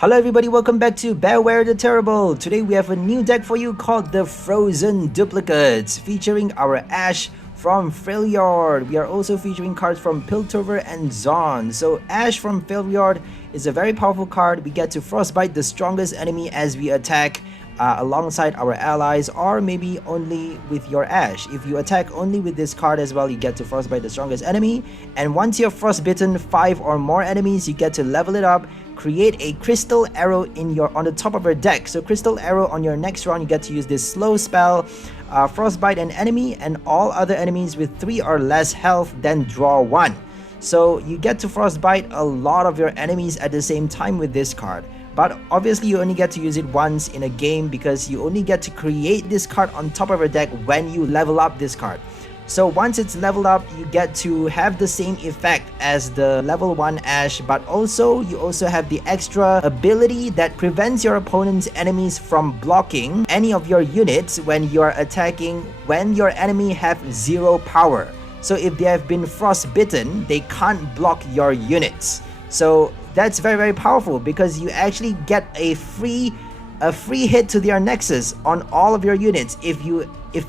Hello everybody, welcome back to Beware the Terrible. Today we have a new deck for you called the Frozen Duplicates, featuring our Ashe from Freljord. We are also featuring cards from Piltover and Zon. So Ashe from Freljord is a very powerful card. We get to Frostbite the strongest enemy as we attack alongside our allies, or maybe only with your Ashe. If you attack only with this card as well, you get to Frostbite the strongest enemy. And once you've frostbitten 5 or more enemies, you get to level it up. Create a crystal arrow on the top of your deck. So crystal arrow on your next round, you get to use this slow spell, frostbite an enemy and all other enemies with 3 or less health, then draw 1. So you get to frostbite a lot of your enemies at the same time with this card. But obviously you only get to use it once in a game, because you only get to create this card on top of your deck when you level up this card. So once it's leveled up, you get to have the same effect as the level 1 Ashe, but you also have the extra ability that prevents your opponent's enemies from blocking any of your units when you're attacking when your enemy have 0 power. So if they have been frostbitten, they can't block your units. So that's very powerful, because you actually get a free hit to their nexus on all of your units if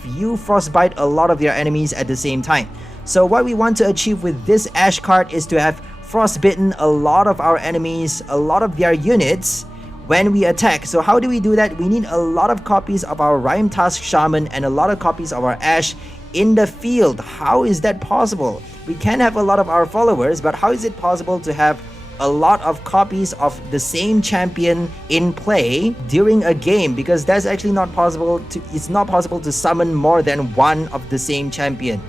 you frostbite a lot of your enemies at the same time. So what we want to achieve with this Ashe card is to have frostbitten a lot of our enemies, a lot of their units when we attack. So how do we do that? We need a lot of copies of our Rimetusk Shaman and a lot of copies of our Ashe in the field. How is that possible? We can have a lot of our followers, but how is it possible to have a lot of copies of the same champion in play during a game? Because that's actually not possible. It's not possible to summon more than one of the same champion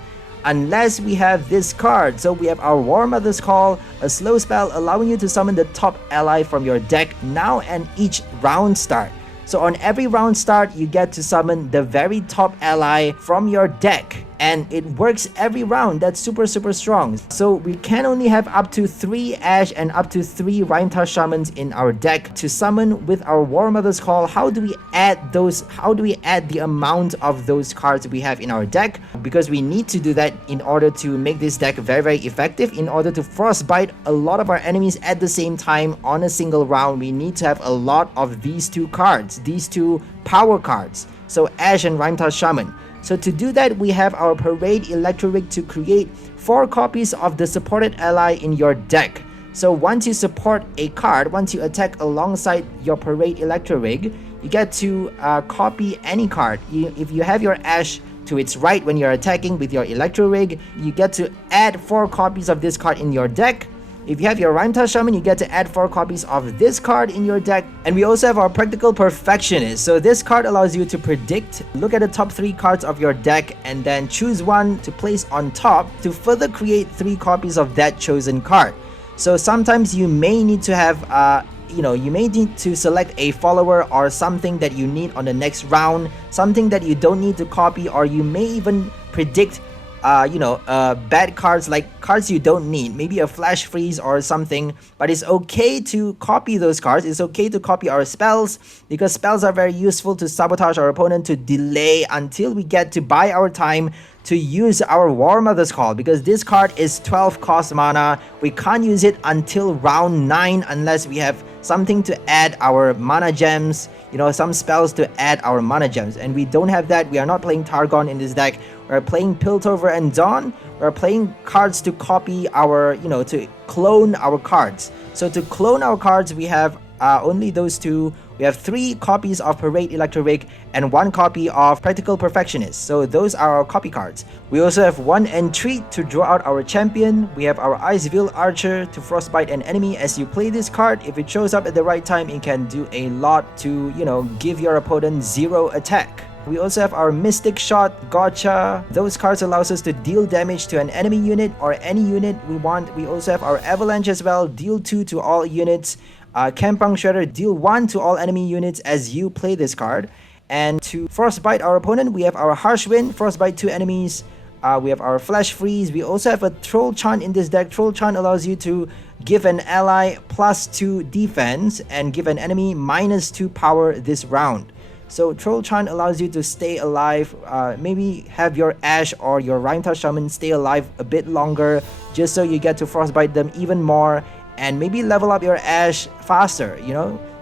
unless we have this card. So we have our Warmothers Call, a slow spell allowing you to summon the top ally from your deck now and each round start. So on every round start, you get to summon the very top ally from your deck, and it works every round. That's super strong. So we can only have up to 3 Ashe and up to 3 Rimetusk Shamans in our deck to summon with our Warmothers Call. How do we add those? How do we add the amount of those cards we have in our deck? Because we need to do that in order to make this deck very effective. In order to frostbite a lot of our enemies at the same time on a single round, we need to have a lot of these 2 cards, these 2 power cards. So Ashe and Rimetusk Shaman. So to do that, we have our Parade Electrorig to create 4 copies of the supported ally in your deck. So once you support a card, once you attack alongside your Parade Electrorig, you get to copy any card. If you have your Ashe to its right when you're attacking with your Electrorig, you get to add 4 copies of this card in your deck. If you have your Rimetusk Shaman, you get to add 4 copies of this card in your deck. And we also have our Practical Perfectionist. So this card allows you to predict, look at the top 3 cards of your deck, and then choose one to place on top to further create 3 copies of that chosen card. So sometimes you may need to have you may need to select a follower or something that you need on the next round, something that you don't need to copy, or you may even predict bad cards, like cards you don't need, maybe a flash freeze or something. But it's okay to copy those cards. It's okay to copy our spells, because spells are very useful to sabotage our opponent, to delay until we get to buy our time to use our Warmothers Call, because this card is 12 cost mana. We can't use it until round 9 unless we have something to add our mana gems, some spells to add our mana gems, and we don't have that. We are not playing Targon in this deck. We're playing Piltover and Dawn. We're playing cards to copy our, to clone our cards. So to clone our cards, we have only those 2. We have 3 copies of Parade Electrorig and 1 copy of Practical Perfectionist. So those are our copy cards. We also have 1 Entreat to draw out our champion. We have our Icebound Archer to frostbite an enemy as you play this card. If it shows up at the right time, it can do a lot to, give your opponent 0 attack. We also have our Mystic Shot, Gotcha. Those cards allows us to deal damage to an enemy unit or any unit we want. We also have our Avalanche as well, deal 2 to all units. Campang Shredder, deal 1 to all enemy units as you play this card. And to frostbite our opponent, we have our Harsh Wind, frostbite 2 enemies. We have our Flash Freeze. We also have a Troll Chant in this deck. Troll Chant allows you to give an ally +2 defense and give an enemy -2 power this round. So Troll Chant allows you to stay alive, maybe have your Ashe or your Rimetusk Shaman stay alive a bit longer, just so you get to frostbite them even more, and maybe level up your Ashe faster,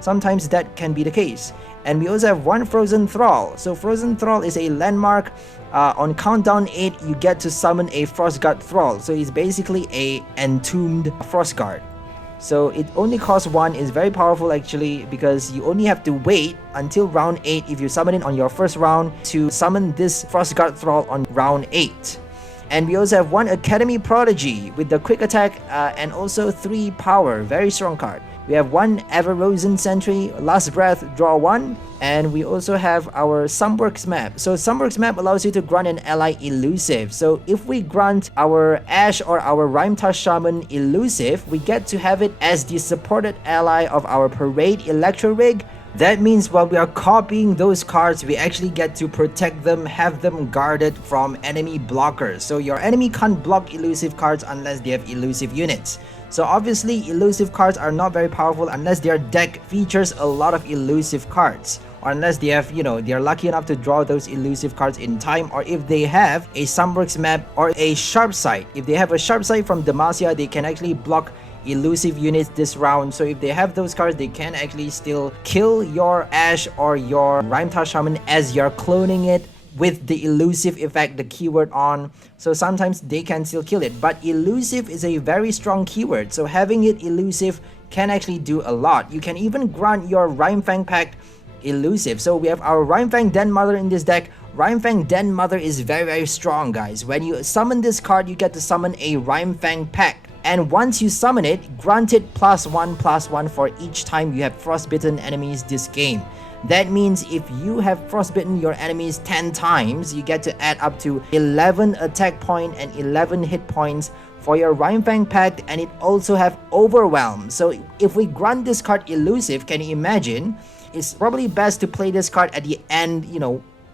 sometimes that can be the case. And we also have one Frozen Thrall. So Frozen Thrall is a landmark. On countdown 8, you get to summon a Frostguard Thrall. So it's basically a entombed Frostguard. So it only costs 1, is very powerful actually, because you only have to wait until round 8 if you summon it on your first round to summon this Frostguard Thrall on round 8. And we also have one Academy Prodigy with the quick attack and also 3 power, very strong card. We have one Avarosan Sentry, Last Breath, draw 1. And we also have our Sunworks map. So Sunworks map allows you to grant an ally elusive. So if we grant our Ashe or our Rimetusk Shaman elusive, we get to have it as the supported ally of our Parade Electrorig. That means while we are copying those cards, we actually get to protect them, have them guarded from enemy blockers. So your enemy can't block elusive cards unless they have elusive units. So obviously elusive cards are not very powerful unless their deck features a lot of elusive cards. Or unless they have, they are lucky enough to draw those elusive cards in time, or if they have a Sunworks map or a Sharp Sight. If they have a Sharp Sight from Demacia, they can actually block elusive units this round. So if they have those cards, they can actually still kill your Ashe or your Rimetusk Shaman as you're cloning it with the elusive effect, the keyword on. So sometimes they can still kill it, but elusive is a very strong keyword, so having it elusive can actually do a lot. You can even grant your Rimefang Pact elusive. So we have our Rimefang Den Mother in this deck. Rimefang Den Mother is very strong, guys. When you summon this card, you get to summon a Rimefang Pact. And once you summon it, grant it +1/+1 for each time you have frostbitten enemies this game. That means if you have frostbitten your enemies 10 times, you get to add up to 11 attack point and 11 hit points for your Rimefang Pact, and it also have Overwhelm. So if we grant this card elusive, can you imagine? It's probably best to play this card at the end,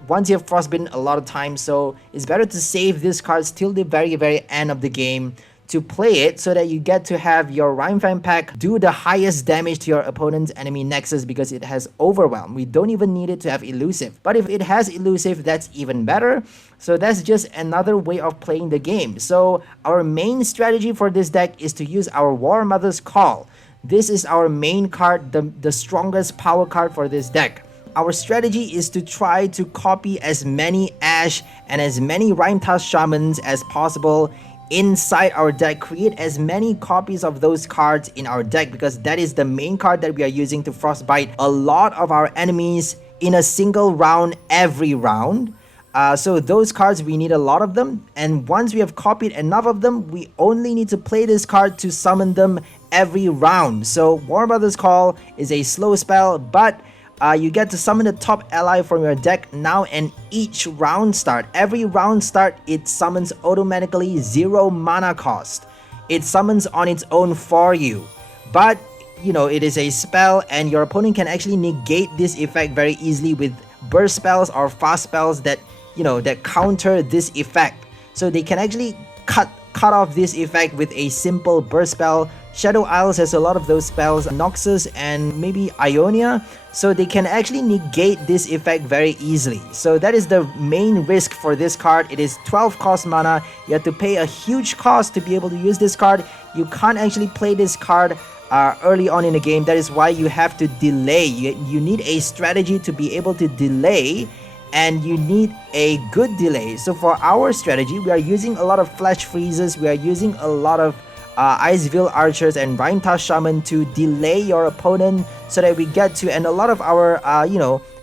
once you have frostbitten a lot of times. So it's better to save this card till the very end of the game to play it, so that you get to have your Rimefang Pact do the highest damage to your opponent's enemy nexus because it has Overwhelm. We don't even need it to have elusive, but if it has elusive, that's even better. So that's just another way of playing the game. So our main strategy for this deck is to use our Warmothers Call. This is our main card, the strongest power card for this deck. Our strategy is to try to copy as many Ashe and as many Rimetusk Shamans as possible inside our deck. Create as many copies of those cards in our deck, because that is the main card that we are using to frostbite a lot of our enemies in a single round every round. So those cards, we need a lot of them, and once we have copied enough of them, we only need to play this card to summon them every round. So Warmothers Call is a slow spell, but you get to summon the top ally from your deck now, and each round start, every round start, it summons automatically 0 mana cost. It summons on its own for you, but it is a spell, and your opponent can actually negate this effect very easily with burst spells or fast spells that that counter this effect. So they can actually cut off this effect with a simple burst spell. Shadow Isles has a lot of those spells, Noxus and maybe Ionia, so they can actually negate this effect very easily. So that is the main risk for this card. It is 12 cost mana. You have to pay a huge cost to be able to use this card. You can't actually play this card early on in the game. That is why you have to delay. You need a strategy to be able to delay, and you need a good delay. So for our strategy, we are using a lot of Flash Freezes, we are using a lot of Iceville Archers and Rimetusk Shaman to delay your opponent, so that we get to, and a lot of our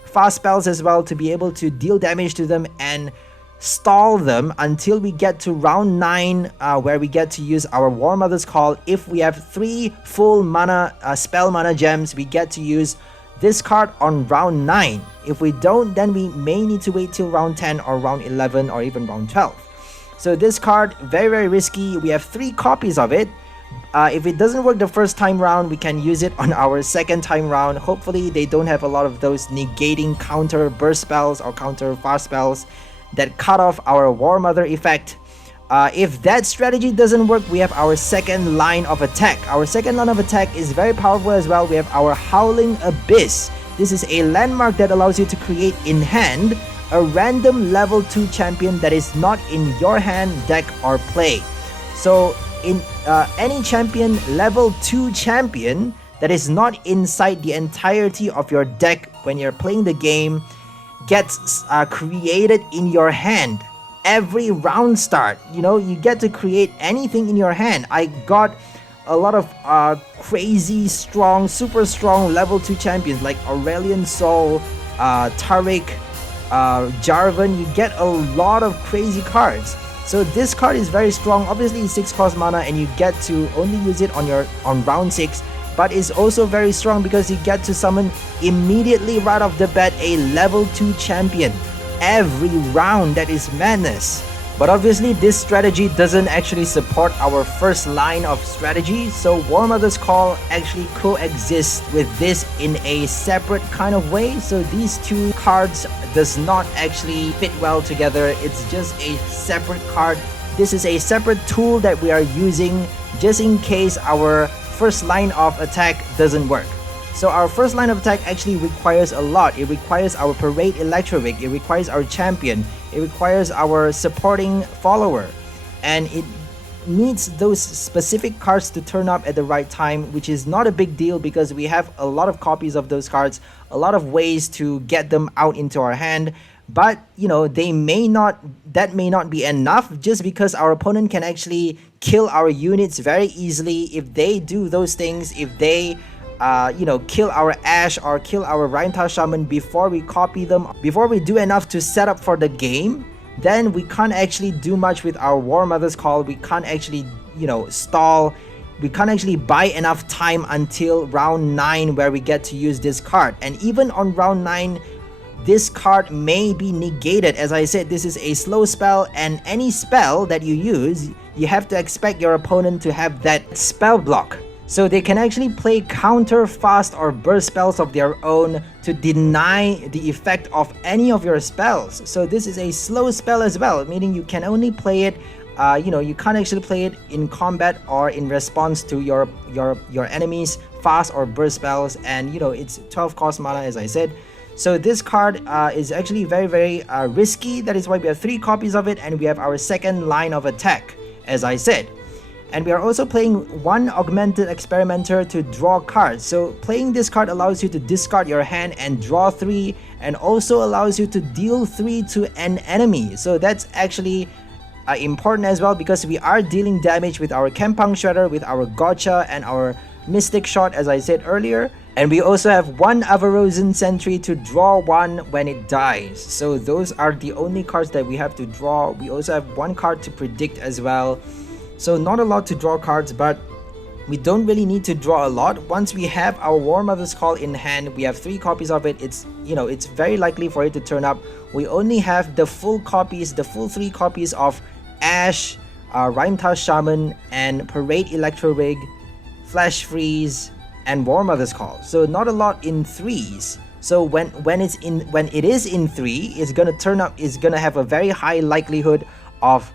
fast spells as well, to be able to deal damage to them and stall them until we get to round 9, where we get to use our Warmothers Call. If we have 3 full mana spell mana gems, we get to use this card on round 9. If we don't, then we may need to wait till round 10 or round 11 or even round 12. So this card, very risky. We have 3 copies of it. If it doesn't work the first time round, we can use it on our second time round. Hopefully they don't have a lot of those negating counter burst spells or counter fast spells that cut off our Warmother effect. If that strategy doesn't work, we have our second line of attack. Our second line of attack is very powerful as well. We have our Howling Abyss. This is a landmark that allows you to create in hand a random level 2 champion that is not in your hand, deck, or play. So in any champion, level 2 champion that is not inside the entirety of your deck when you're playing the game gets created in your hand every round start. You know, you get to create anything in your hand. I got a lot of crazy strong, super strong level 2 champions like Aurelion Sol, Taric, Jarvan. You get a lot of crazy cards. So this card is very strong. Obviously it's 6 cost mana and you get to only use it on round 6, but it's also very strong because you get to summon immediately right off the bat a level 2 champion every round. That is madness. But obviously this strategy doesn't actually support our first line of strategy, so Warmothers Call actually coexists with this in a separate kind of way. So these two cards does not actually fit well together. It's just a separate card. This is a separate tool that we are using just in case our first line of attack doesn't work. So our first line of attack actually requires a lot. It requires our Parade Electrorig, it requires our champion, it requires our supporting follower, and it needs those specific cards to turn up at the right time, which is not a big deal because we have a lot of copies of those cards, a lot of ways to get them out into our hand. But you know, that may not be enough, just because our opponent can actually kill our units very easily if they do those things. If they kill our Ashe or kill our Rimetusk Shaman before we copy them, before we do enough to set up for the game, then we can't actually do much with our Warmothers Call. We can't actually, stall. We can't actually buy enough time until round 9 where we get to use this card. And even on round 9, this card may be negated. As I said, this is a slow spell, and any spell that you use, you have to expect your opponent to have that spell block. So they can actually play counter, fast, or burst spells of their own to deny the effect of any of your spells. So this is a slow spell as well, meaning you can only play it, you can't actually play it in combat or in response to your enemies' fast or burst spells. And it's 12 cost mana, as I said. So this card is actually very, very risky. That is why we have 3 copies of it, and we have our second line of attack, as I said. And we are also playing 1 Augmented Experimenter to draw cards. So playing this card allows you to discard your hand and draw 3, and also allows you to deal 3 to an enemy. So that's actually important as well, because we are dealing damage with our Kempang Shredder, with our Gotcha, and our Mystic Shot, as I said earlier. And we also have 1 Avarosan Sentry to draw 1 when it dies. So those are the only cards that we have to draw. We also have 1 card to predict as well. So not a lot to draw cards, but we don't really need to draw a lot. Once we have our Warmothers Call in hand, we have 3 copies of it. It's very likely for it to turn up. We only have the full 3 copies of Ashe, Rimetusk Shaman, and Parade Electrorig, Flash Freeze, and Warmothers Call. So not a lot in 3s. So when it is in 3, it's gonna turn up. It's gonna have a very high likelihood of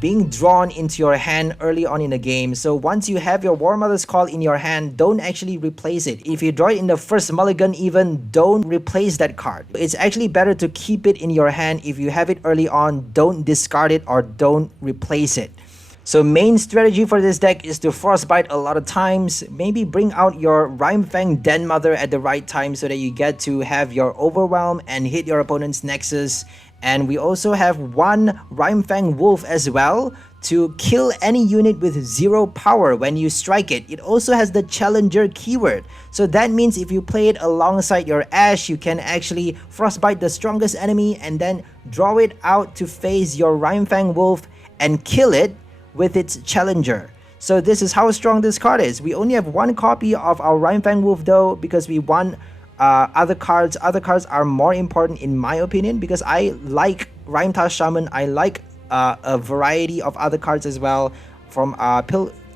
being drawn into your hand early on in the game. So once you have your Warmothers Call in your hand, don't actually replace it. If you draw it in the first mulligan even, don't replace that card. It's actually better to keep it in your hand. If you have it early on, don't discard it or don't replace it. So main strategy for this deck is to Frostbite a lot of times. Maybe bring out your Rimefang Den Mother at the right time so that you get to have your Overwhelm and hit your opponent's Nexus. And we also have 1 Rimefang Wolf as well to kill any unit with 0 power when you strike it. It also has the Challenger keyword. So that means if you play it alongside your Ashe, you can actually Frostbite the strongest enemy and then draw it out to face your Rimefang Wolf and kill it with its Challenger. So this is how strong this card is. We only have 1 copy of our Rimefang Wolf though, because we want other cards. Other cards are more important in my opinion, because I like Rimetusk Shaman. I like a variety of other cards as well, from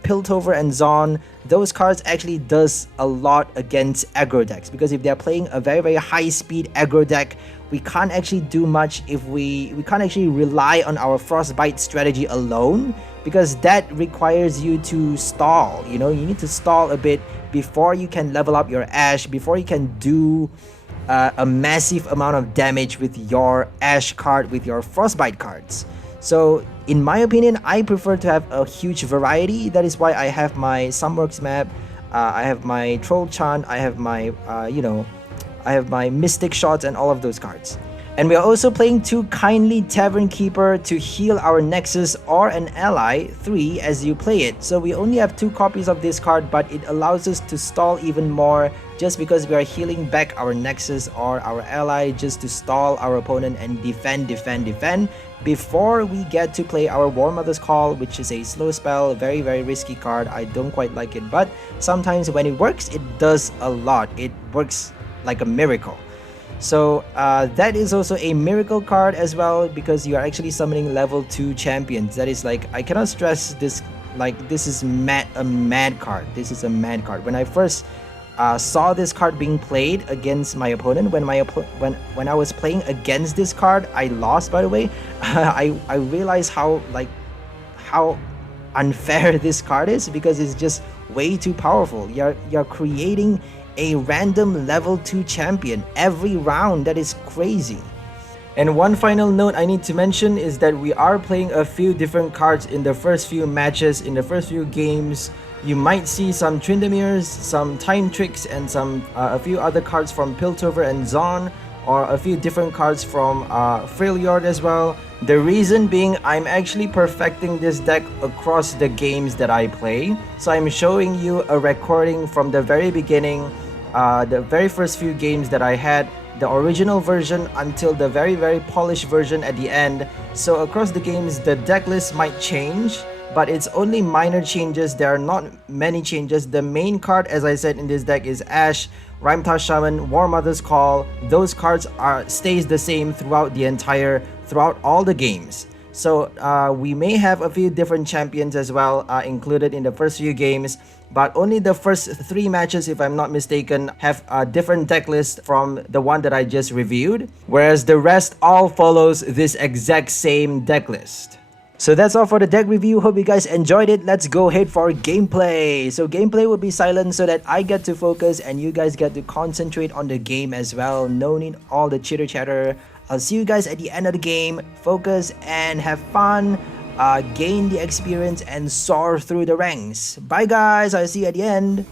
Piltover and Zon. Those cards actually does a lot against aggro decks, because if they're playing a very, very high speed aggro deck, we can't actually do much if we can't actually rely on our Frostbite strategy alone, because that requires you to stall. You need to stall a bit before you can level up your Ashe, before you can do a massive amount of damage with your Ashe card, with your Frostbite cards. So in my opinion, I prefer to have a huge variety. That is why I have my Sunworks map. I have my Troll Chant, I have my, I have my Mystic Shots and all of those cards. And we are also playing 2 Kindly Tavern Keeper to heal our Nexus or an ally 3 as you play it. So we only have 2 copies of this card, but it allows us to stall even more just because we are healing back our Nexus or our ally just to stall our opponent and defend before we get to play our Warmothers Call, which is a slow spell, very risky card. I don't quite like it, but sometimes when it works, it does a lot. It works like a miracle. So that is also a miracle card as well, because you are actually summoning level 2 champions. That is like, I cannot stress this, like this is a mad card. This is a mad card. When I first saw this card being played against my opponent, when I was playing against this card, I lost, by the way. I realized how unfair this card is, because it's just way too powerful. You're creating a random level 2 champion every round. That is crazy. And one final note I need to mention is that we are playing a few different cards in the first few matches, in the first few games. You might see some Trindamirs, some Time Tricks, and a few other cards from Piltover and Zon, or a few different cards from Freljord as well. The reason being, I'm actually perfecting this deck across the games that I play. So I'm showing you a recording from the very beginning, the very first few games that I had, the original version until the very polished version at the end. So across the games, the deck list might change, but it's only minor changes. There are not many changes. The main card, as I said, in this deck is Ashe, Rimetusk Shaman, Warmothers Call. Those cards stays the same throughout all the games. So we may have a few different champions as well included in the first few games, but only the first 3 matches, if I'm not mistaken, have a different deck list from the one that I just reviewed, whereas the rest all follows this exact same deck list. So that's all for the deck review. Hope you guys enjoyed it. Let's go ahead for gameplay. So gameplay will be silent so that I get to focus and you guys get to concentrate on the game as well. No need all the chitter chatter. I'll see you guys at the end of the game. Focus and have fun. Gain the experience and soar through the ranks. Bye guys, I'll see you at the end.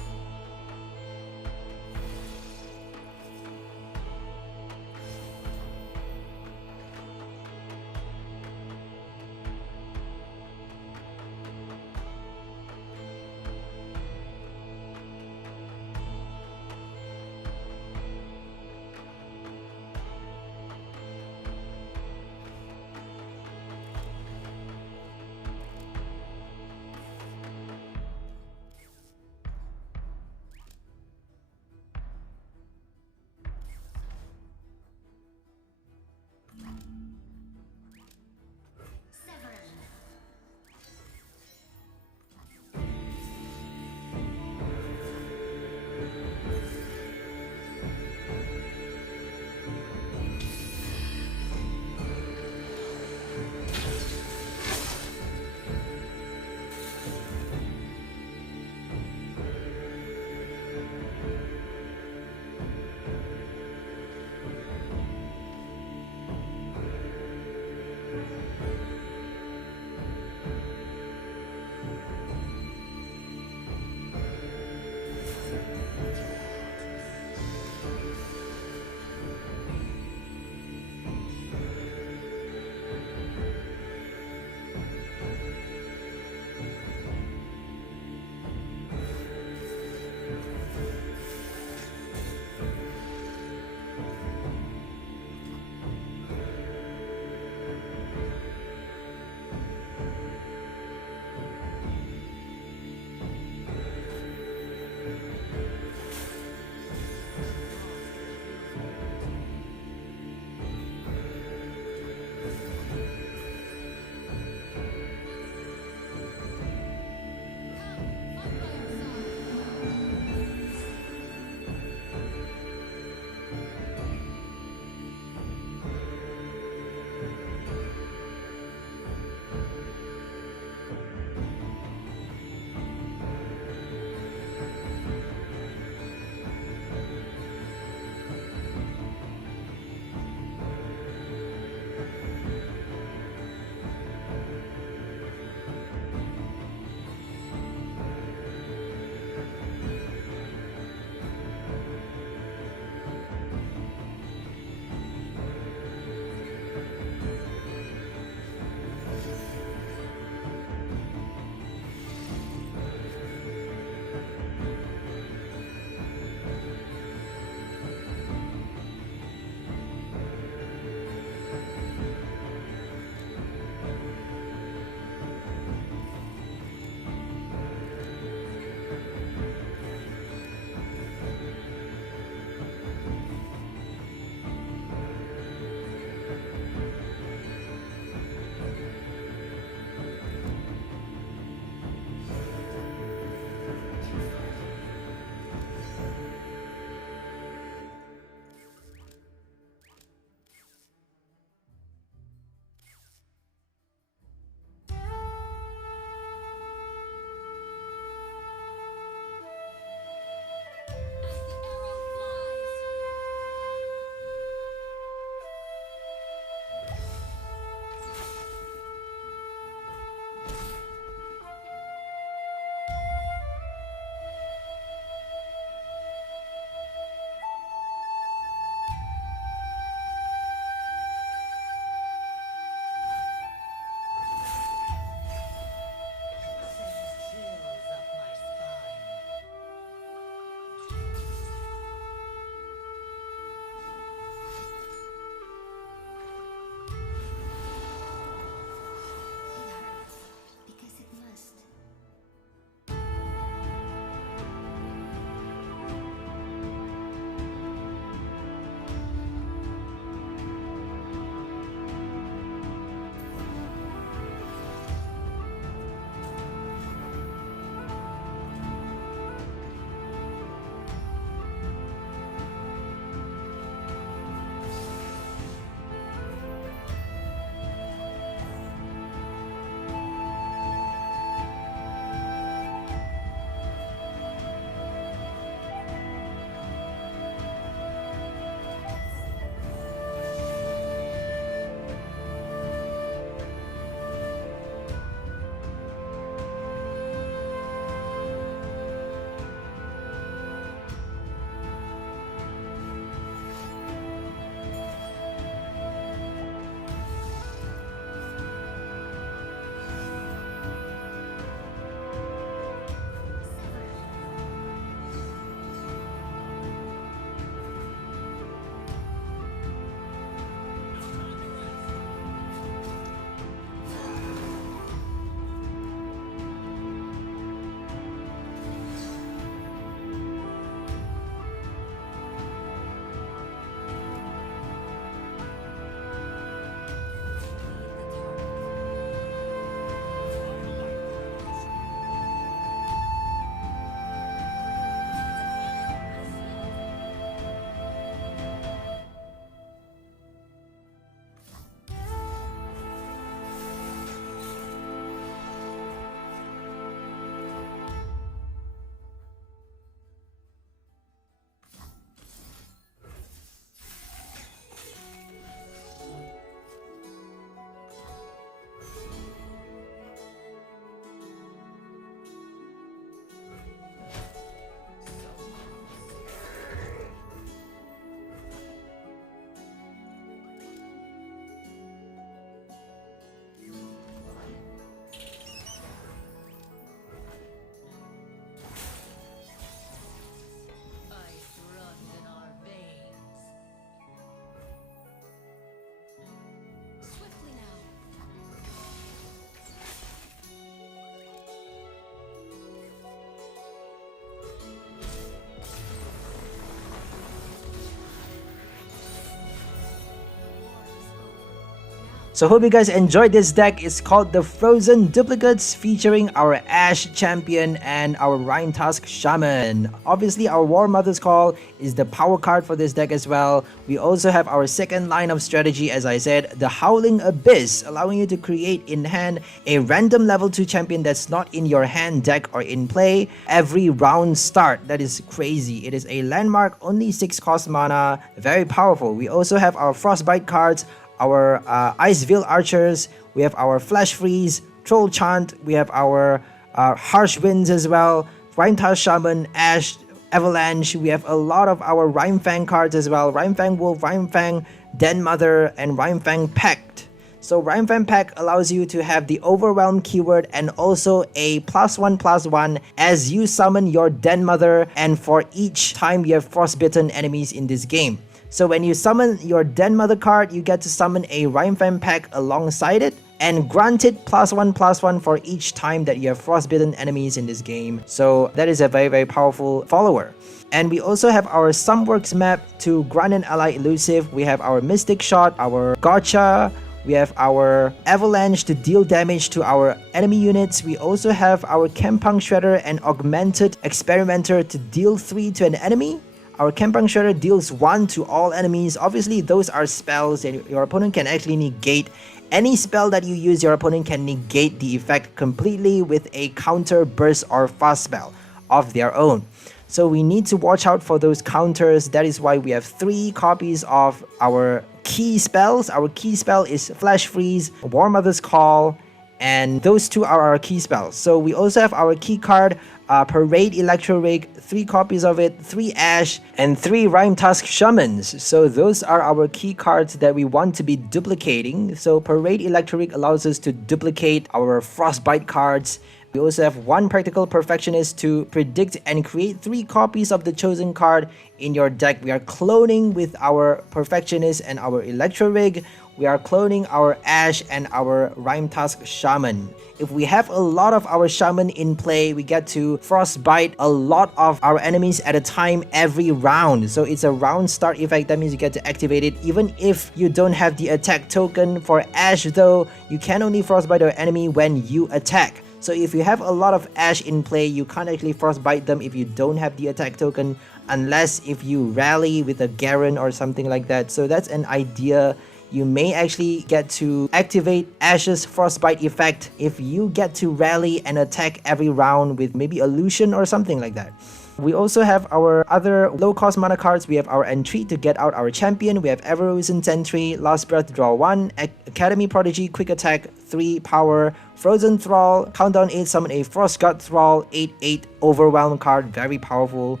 So hope you guys enjoyed this deck. It's called the Frozen Duplicates, featuring our Ashe champion and our Rimetusk Shaman. Obviously, our Warmothers Call is the power card for this deck as well. We also have our second line of strategy, as I said, the Howling Abyss, allowing you to create in hand a random level 2 champion that's not in your hand, deck, or in play every round start. That is crazy. It is a landmark, only 6 cost mana, very powerful. We also have our Frostbite cards, our Icebound Archers, we have our Flash Freeze, Troll Chant, we have our Harsh Winds as well, Rimetusk Shaman, Ashe, Avalanche. We have a lot of our Rimefang cards as well, Rimefang Wolf, Rimefang Den Mother, and Rimefang Pact. So Rimefang Pact allows you to have the Overwhelm keyword and also a +1/+1 as you summon your Den Mother, and for each time you have Frostbitten enemies in this game. So when you summon your Den Mother card, you get to summon a Rimefang Pact alongside it, and granted +1/+1 for each time that you have Frostbitten enemies in this game. So that is a very powerful follower. And we also have our Sunworks map to grant an ally elusive. We have our Mystic Shot, our Gotcha, we have our Avalanche to deal damage to our enemy units. We also have our Kempang Shredder and Augmented Experimenter to deal 3 to an enemy. Our Kempang Shredder deals 1 to all enemies. Obviously, those are spells and your opponent can actually negate any spell that you use. Your opponent can negate the effect completely with a counter, burst, or fast spell of their own. So we need to watch out for those counters. That is why we have 3 copies of our key spells. Our key spell is Flash Freeze, Warmother's Call, and those 2 are our key spells. So we also have our key card, Parade Electrorig, 3 copies of it, 3 Ashe, and 3 Rimetusk Shamans. So those are our key cards that we want to be duplicating. So Parade Electrorig allows us to duplicate our Frostbite cards. We also have 1 Practical Perfectionist to predict and create 3 copies of the chosen card in your deck. We are cloning with our Perfectionist and our Electrorig. We are cloning our Ashe and our Rimetusk Shaman. If we have a lot of our Shaman in play, we get to Frostbite a lot of our enemies at a time every round. So it's a round start effect. That means you get to activate it even if you don't have the attack token. For Ashe though, you can only Frostbite your enemy when you attack. So if you have a lot of Ashe in play, you can't actually Frostbite them if you don't have the attack token, unless if you rally with a Garen or something like that. So that's an idea. You may actually get to activate Ashe's Frostbite effect if you get to rally and attack every round with maybe Illusion or something like that. We also have our other low-cost mana cards. We have our Entreat to get out our champion. We have Avarosan Sentry, Last Breath, draw 1, Academy Prodigy, Quick Attack, 3 power, Frozen Thrall, Countdown 8, summon a Frostgut Thrall, 8/8 Overwhelm card, very powerful.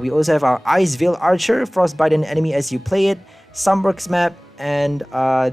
We also have our Icebound Archer, Frostbite an enemy as you play it, Sunworks map, and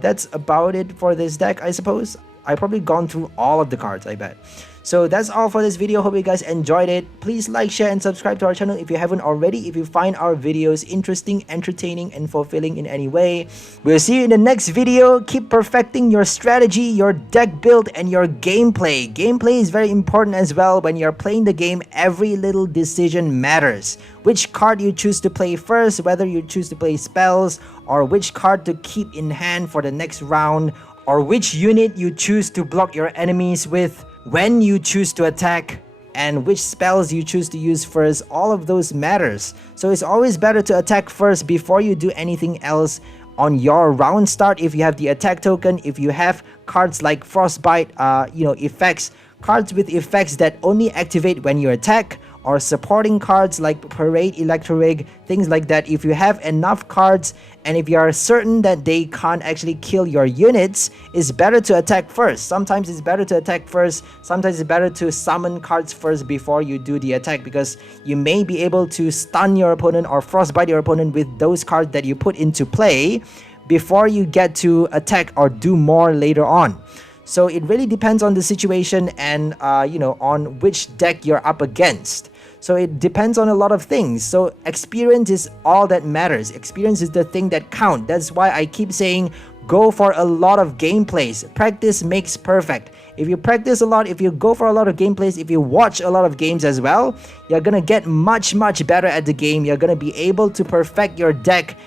that's about it for this deck, I suppose. I've probably gone through all of the cards, I bet. So that's all for this video. Hope you guys enjoyed it. Please like, share, and subscribe to our channel if you haven't already. If you find our videos interesting, entertaining, and fulfilling in any way. We'll see you in the next video. Keep perfecting your strategy, your deck build, and your gameplay. Gameplay is very important as well. When you're playing the game, every little decision matters. Which card you choose to play first, whether you choose to play spells, or which card to keep in hand for the next round, or which unit you choose to block your enemies with, when you choose to attack, and which spells you choose to use first. All of those matters. So it's always better to attack first before you do anything else on your round start. If you have the attack token, if you have cards like Frostbite, effects, cards with effects that only activate when you attack, or supporting cards like Parade Electrorig, things like that. If you have enough cards and if you are certain that they can't actually kill your units, it's better to attack first. Sometimes it's better to attack first. Sometimes it's better to summon cards first before you do the attack, because you may be able to stun your opponent or Frostbite your opponent with those cards that you put into play before you get to attack or do more later on. So it really depends on the situation and on which deck you're up against. So it depends on a lot of things. So experience is all that matters. Experience is the thing that counts. That's why I keep saying go for a lot of gameplays. Practice makes perfect. If you practice a lot, if you go for a lot of gameplays, if you watch a lot of games as well, you're gonna get much better at the game. You're gonna be able to perfect your deck.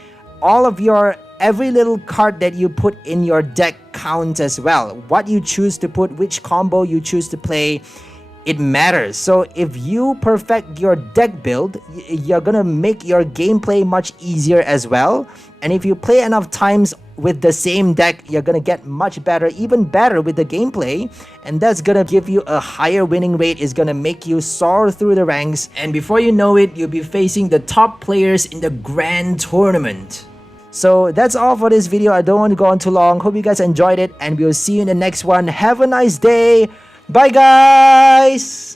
All of your every little card that you put in your deck counts as well. What you choose to put, which combo you choose to play, it matters. So if you perfect your deck build, you're gonna make your gameplay much easier as well. And if you play enough times with the same deck, you're gonna get much better, even better with the gameplay, and that's gonna give you a higher winning rate. Is gonna make you soar through the ranks, and before you know it, you'll be facing the top players in the grand tournament. So that's all for this video. I don't want to go on too long. Hope you guys enjoyed it, and we'll see you in the next one. Have a nice day. Bye guys!